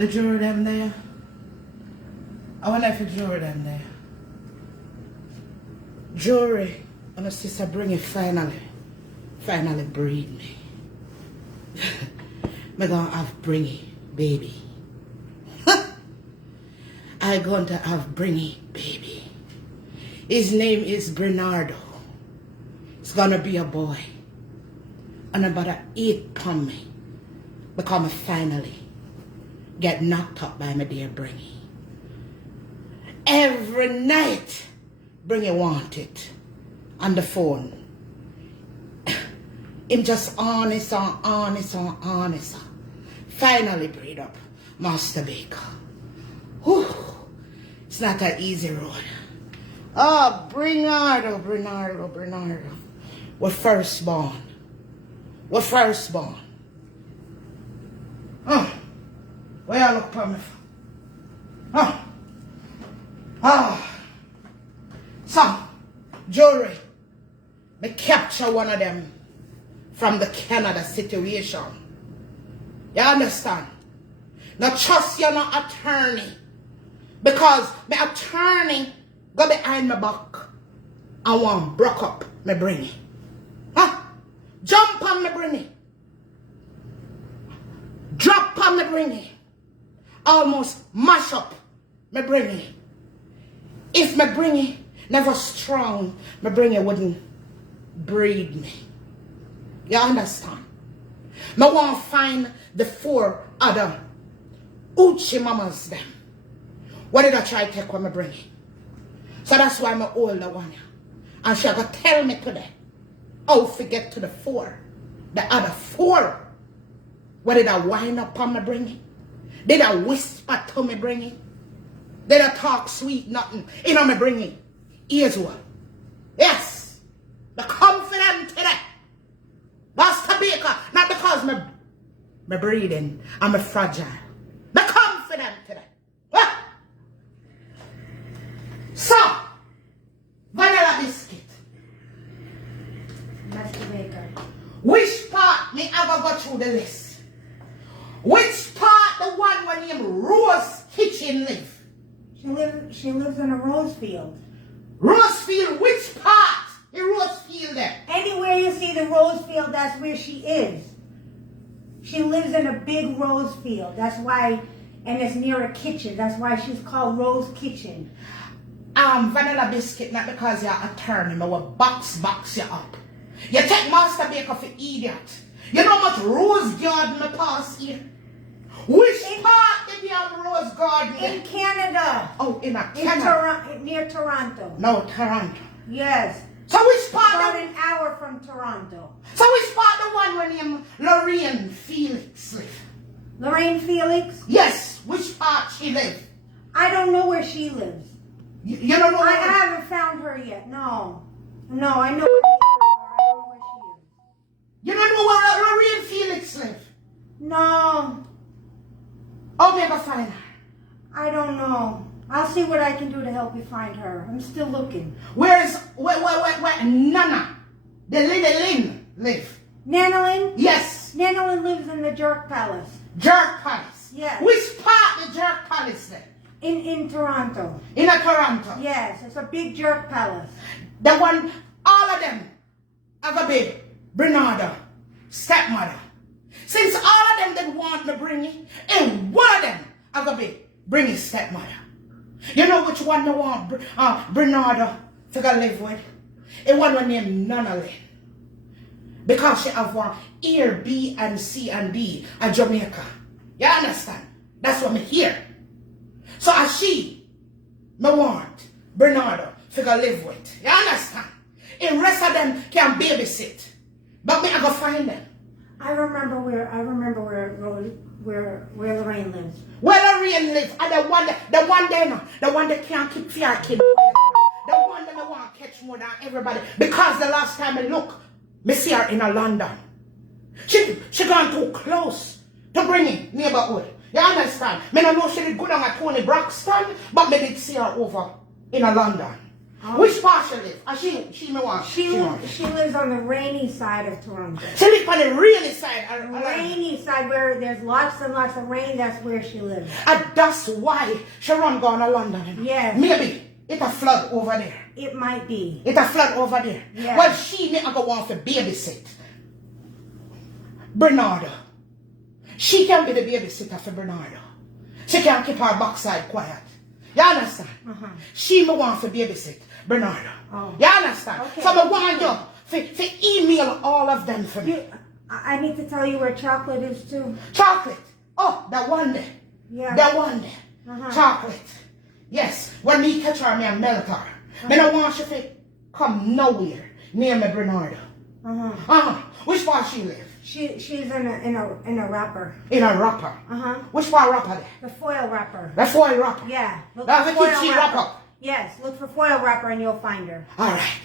The jury them there. I wonder if the jury them there. Jury, and my sister bring it finally breed me. Me gonna have Bringy baby. I going to have Bringy baby. His name is Bernardo. It's gonna be a boy. And about 8 pound me. Because I finally get knocked up by my dear Bringy. Every night Bringy want it on the phone. Him just honest. Finally breed up Master Baker. Whew. It's not an easy road. Oh, Bernardo. We're firstborn. Oh, where you look for me for? So, jury, me capture one of them from the Canada situation. You understand? Now trust you no attorney. Because my attorney go behind my back and want broke up me Bringy. Jump on me Bringy. Drop on me Bringy. Almost mash up me Bringy. If me Bringy never strong, me Bringy wouldn't breed me. You understand? Me want to find the 4 other Uchi mamas them. What did I try to take when me Bringy? So that's why I'm an older one. And she gonna tell me today, oh, forget to the 4. The other 4. What did I wind up on me Bringy? Did I whisper to me Bringy? Did I talk sweet nothing? You know me Bringy. Here's what. Yes. The confident today. Master Baker. Not because me breathing. I'm a fragile. The confident today. What? So, vanilla biscuit. Master Baker. Which part me ever go through the list? Which part the one when him Rose Kitchen live? She lives in a rose field. Rose field, which part? The rose field there. Anywhere you see the rose field, that's where she is. She lives in a big rose field. That's why, and it's near a kitchen. That's why she's called Rose Kitchen. Vanilla biscuit, not because you're a attorney, but will box you up. You take Master Baker for idiot. You know how much rose garden I pass here? Which part did you have rose garden? In Canada. Oh, in Canada. Near Toronto. No, Toronto. Yes. So which part? About an hour from Toronto. So which part the one when him Lorraine Felix live? Lorraine Felix? Yes. Which part she live? I don't know where she lives. You don't know I where? haven't found her yet. No, I know where I don't know where she is. You don't know where Lorraine Felix live? No. I'll never find her. I don't know. I'll see what I can do to help you find her. I'm still looking. Where Nana, the little Lynn live? Nanolin? Yes. Nanolin lives in the Jerk Palace. Jerk Palace? Yes. Which part the Jerk Palace there? In Toronto. In a Toronto? Yes, it's a big Jerk Palace. The one, all of them have a baby. Bernardo, stepmother. Since all of them didn't want me Bringy, and one of them have a baby. Bringy stepmother. You know which one they want Bernardo to go live with? A one named Nanolin. Because she have one ear B and C and D at Jamaica. You understand? That's what me hear. So as she me want Bernardo to go live with. You understand? And rest of them can babysit. But me I go find them. I remember where Lorraine lives. Where Lorraine lives, and the one that can't keep fear kid. The one that I want to catch more than everybody. Because the last time I look, me see her in London. She gone too close to Bringy neighborhood. You understand? Me don't know she did good on a Tony Braxton, but me did see her over in London. Which part she live? She me want. She lives on the rainy side of Toronto. She live on the rainy side. Rainy side where there's lots and lots of rain. That's where she lives. And that's why she run gone to London. Yes. Maybe it a flood over there. It might be. It a flood over there. Yeah. Well, she may go want to babysit Bernardo. She can be the babysitter for Bernardo. She can keep her backside quiet. You understand? She may want to babysit Bernardo. Oh. You understand? Okay. So I want you to email all of them for me. I need to tell you where chocolate is too. Chocolate. Oh, that one there. Yeah. That one there. Chocolate. Yes. When me catch her, me and melt her. Me don't want you to come nowhere near me, Bernardo. Which part she live? She's in a wrapper. In a wrapper. Which part wrapper there? The foil wrapper. The foil wrapper. Yeah. Look That's for the foil kid she wrap up. Yes. Look for foil wrapper and you'll find her. All right.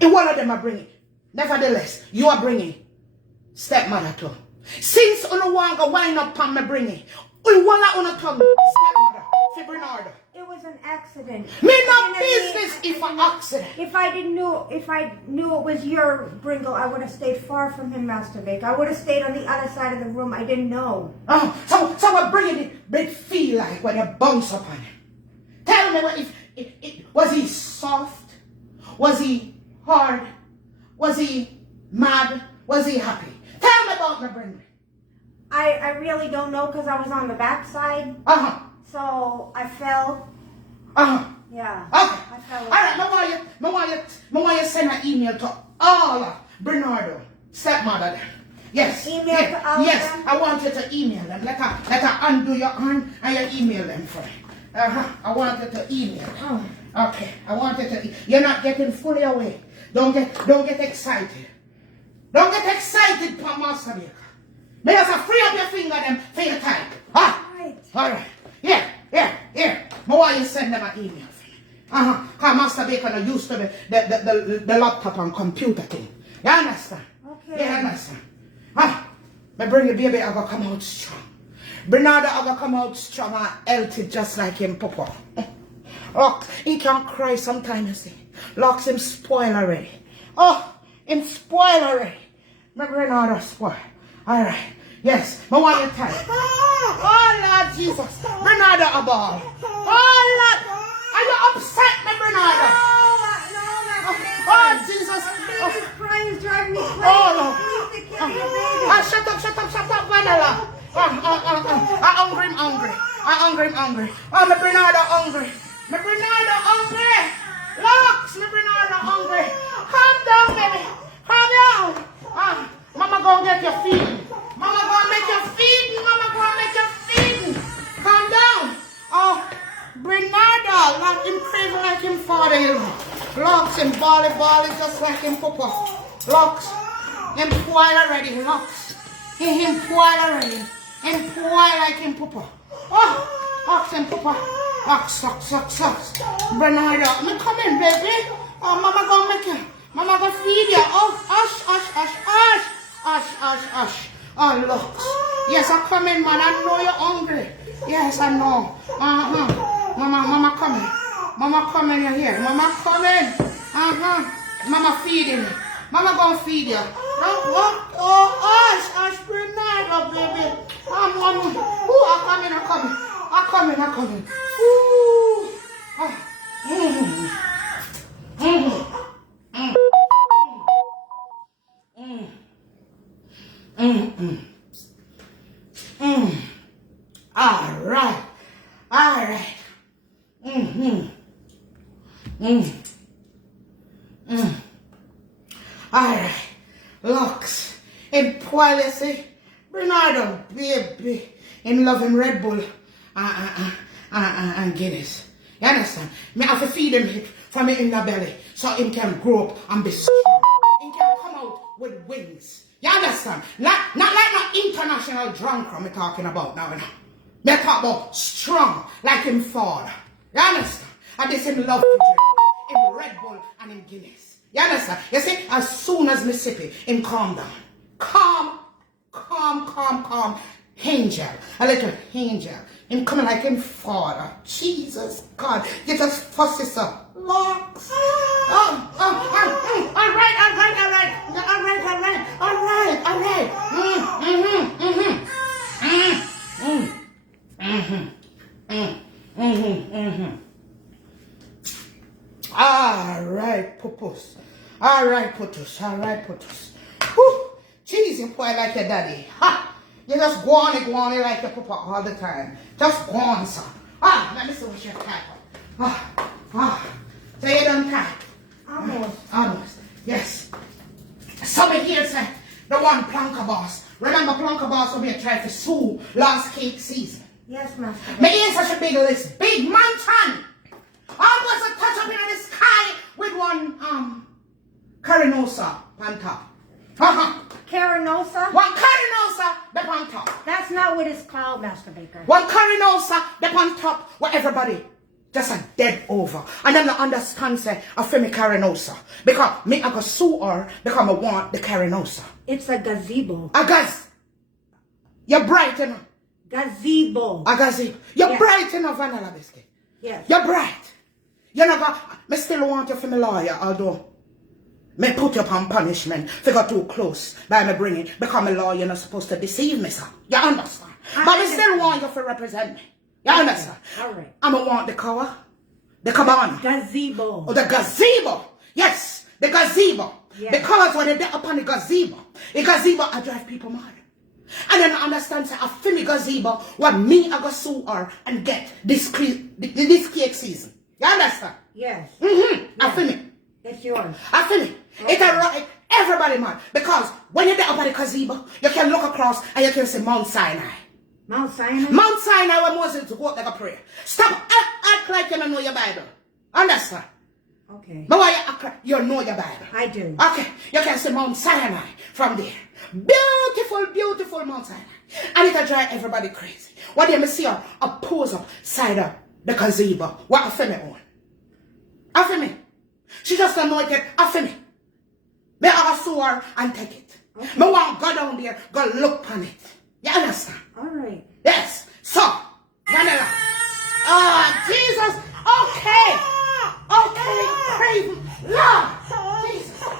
And one of them are bringing. Nevertheless, you are bringing stepmother too. Since you want to wind up on me bringing, you want to tongue stepmother for Bernardo. It was an accident. Me no business if an accident. If I knew it was your Bringle, I would have stayed far from him, Master Vic. I would have stayed on the other side of the room. I didn't know. So what bringing it big feel like when you bounce upon him? Tell me what if was he soft? Was he hard? Was he mad? Was he happy? Tell me about my Brendan. I really don't know because I was on the back side. So I fell. Yeah. Okay. I fell. All right. I want you send an email to all of Bernardo stepmother. Yes. Email to all of them? I want you to email them. Let her undo your hand and you email them for me. I want you to email them. Okay. I want you to. You're not getting fully away. Don't get excited. Don't get excited, Pa Master Baker. May you free up your finger them for your type. Right. All right. Here. I want you send them an email for me. Because Master Baker not used to the laptop and computer thing. You understand? Okay. You understand? I bring the baby, I gotta come out strong. Bernardo, I gotta come out strong and healthy just like him, Papa. Look, he can cry sometimes, you see. Locks him spoil already. Him spoil already. My Bernardo spoil. All right. Yes, I want you tight. Oh, Lord Jesus. Bernardo a ball. Oh, Lord. Are you upset, my Bernardo? Oh, Jesus. Baby's crying is driving me crazy. Oh, no. Please take care of your baby. Shut up, Vanilla. I'm hungry. Oh, my Bernardo hungry. My Bernardo hungry. Locks, my Bernardo hungry. Calm down, baby. Calm down. Mama gonna get your feeding. Mama gonna make you feeding. Calm down. Oh, Bernardo, like him crazy like him father. Locks him bally just like him papa. Locks, him spoil already. Locks, him spoil already. Him spoil like him papa. Oh, locks him papa. Locks. Bernardo, I'm coming, baby. Oh, mama gonna make you. Mama gonna feed you. Oh, hush. Oh, look. Yes, I'm coming, man. I know you're hungry. Yes, I know. Mama coming. Mama coming, you're here. Mama coming. Mama feeding. Mama gonna feed you. Oh, hush, Bernardo, baby. I'm coming. Ooh. All right. All right. Locks in policy. Bernardo, baby, in loving Red Bull and Guinness. You understand? Me have to feed him from in the belly so he can grow up and be strong. He can come out with wings. You understand? Not like no international drunk I'm talking about now. Me talk about strong like him father. You understand? And this him love to drink. Him Red Bull and him Guinness. You understand? You see, as soon as me sip it, him calm down. Calm. Angel. A little angel. Him coming like him father. Jesus God. Get us fussy, sir. locks. All right. All right, putus. Whew. Jeez, you boy like your daddy. Ha! You just go on like your papa all the time. Just go on, sir. Let me see what you're type. So you done type? Almost. Yes. Somebody here say the one Plonker boss. Remember Plonker boss when we tried to sue last cake season? Yes, master. Me in such a big list. Big mountain. Almost a touch up in the sky with one carinosa on top. Carinosa? One carinosa up on top. That's not what it's called, Master Baker. One carinosa up on top where everybody just a dead over. And them not understand say a femi carinosa. Because me I go sue her because I want the carinosa. It's a gazebo. A gaz. You're bright enough. Gazebo. A gazebo. You're Yes. bright enough, vanilla biscuit. Yes. You're bright. You know, I still want you for me lawyer, although me put you upon punishment if you got too close by me bringing because me lawyer not supposed to deceive me, sir. You understand? But I still want you to represent me. You understand? All right. I'm going to want the cover, the cabana. Gazebo. Oh, the gazebo. Yes, the gazebo. Yes. Because when they're upon the gazebo I drive people mad. And then I understand, say, I feel the gazebo, what me I go sue her and get this cake season. You understand? Yes. I feel it. It's yours. I feel it. Okay. It's a everybody mad. Because when you're there up at the gazebo, you can look across and you can see Mount Sinai. Mount Sinai? Mount Sinai where Moses to go like a prayer. Stop act like you don't know your Bible. Understand? Okay. But why you act like you know your Bible? I do. Okay. You can see Mount Sinai from there. Beautiful Mount Sinai. And it'll drive everybody crazy. What do you see her? A pose up side of the gazebo. What a femi on. A femi. She just anointed a femi. Me I sue her and take it. Okay. Me want to go down there, go look on it. You understand? All right. Yes. So, vanilla. Jesus. Okay. Craving. Lord. Jesus.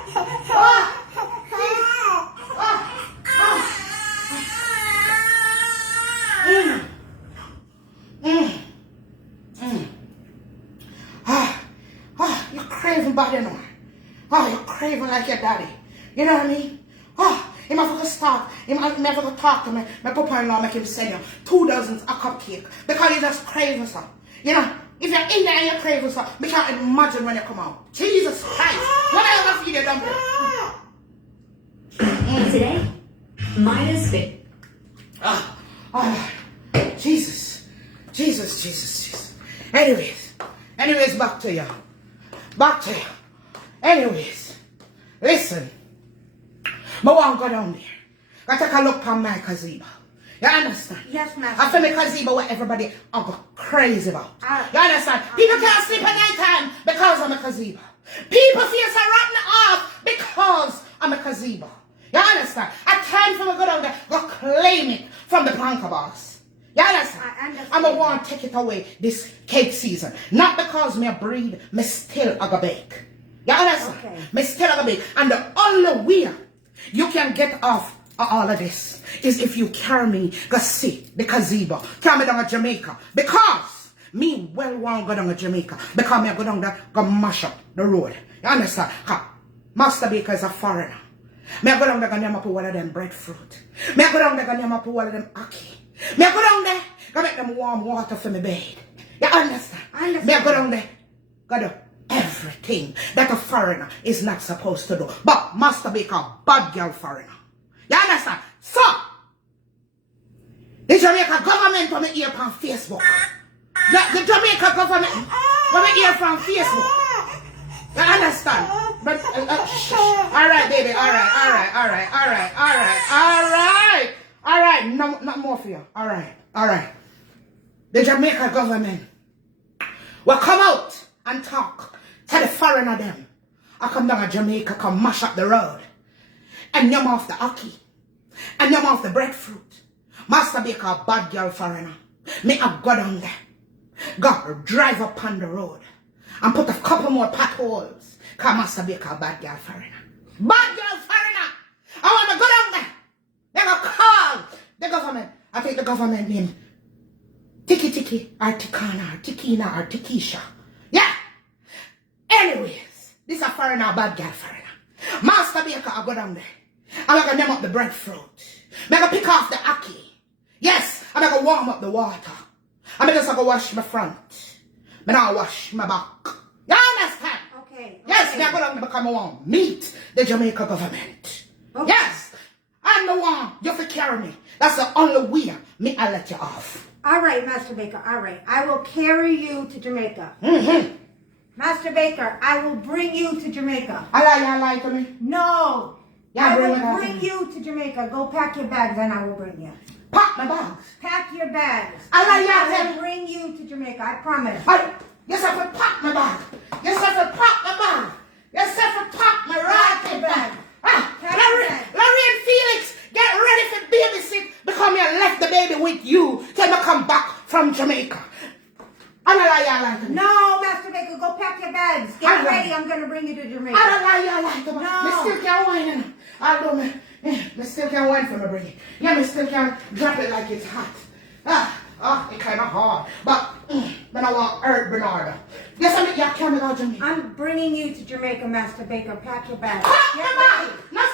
You're craving body now. You're craving like your daddy. You know what I mean? He might have to start. He might have to talk to me. My papa-in-law make him send you 2 dozens of cupcake because you're just craving some. You know, if you're in there and you're craving some, we can't imagine when you come out. Jesus Christ. What are you going to feed your dumpling? Today, minus fit. Jesus. Anyways, back to you. Anyways, listen. I want to go down there. I take a look at my gazebo. You understand? Yes, master. I feel my gazebo where everybody are go crazy about. You understand? I People can't sleep at night time because I'm a gazebo. People feel so rotten off because I'm a gazebo. You understand? At time for me go down there, go claim it from the planker boss. You understand? I understand. I'm going to want to take it away this cake season. Not because me a breed, me still a go bake. You understand? Okay. Me still a go bake. And the only way you can get off of all of this is if you carry me go see the gazebo. Carry me down to Jamaica. Because me well want go down to Jamaica. Because me I go down there, go mash up the road. You understand? Master Baker is a foreigner. Me I go down there, go name up one of them breadfruit. Me I go down there, go name up one of them ackee. Me I go down there, go make them warm water for me bed. You understand? I understand. Me I go down there, go do everything that a foreigner is not supposed to do. But Master Baker, bad girl foreigner. You understand? So, the Jamaica government want me hear from Facebook. The Jamaica government want me hear from Facebook. You understand? But, alright, baby, alright. No, not more for you. Alright. The Jamaica government will come out and talk to the foreigner them. I come down to Jamaica, come mash up the road. And yum off the ackee. And yum off the breadfruit. Master Baker, bad girl foreigner. Me I go down there. Go drive up on the road. and put a couple more potholes. Cause Master Baker a bad girl foreigner. Bad girl foreigner. I want to go down there. They go call the government. I think the government name Tiki or Tikana or Tikina or Tikisha. Yeah. Anyways, this a foreigner, bad girl foreigner. Master Baker, I go down there. I'm gonna name up the breadfruit. I'm gonna pick off the ackee. Yes, I'm gonna warm up the water. I'm just gonna wash my front. I'm gonna wash my back. You understand? Okay. Yes, I'm gonna become one. Meet the Jamaica government. Okay. Yes, I'm the one. You have to carry me. That's the only way me I let you off. All right, Master Baker. All right. I will carry you to Jamaica. Mm-hmm. Master Baker, I will bring you to Jamaica. I lie to me. No. Yeah, I bring will it out. bring you to Jamaica. Go pack your bags and I will bring you. Pack my bags. Pack your bags. I will bring you to Jamaica. I promise. Yes, I have to pack my bag. Yes, I have to pack my bag. Yes, I have to pack my right bag. Larry and Felix, get ready for babysit because I left the baby with you till I come back from Jamaica. I lie to me. No, Master Baker, go pack your bags. Get ready. I'm going to bring you to Jamaica. I lie to me. No. I still can't whine. I don't know. I still can't whine for me, bring it. Yeah, I still can't drop it like it's hot. It's kind of hard. But then I want Earth Bernardo. Yes, I mean, yeah, can't go to me. I'm bringing you to Jamaica, Master Baker. Pack your bags. Pack my bag. Not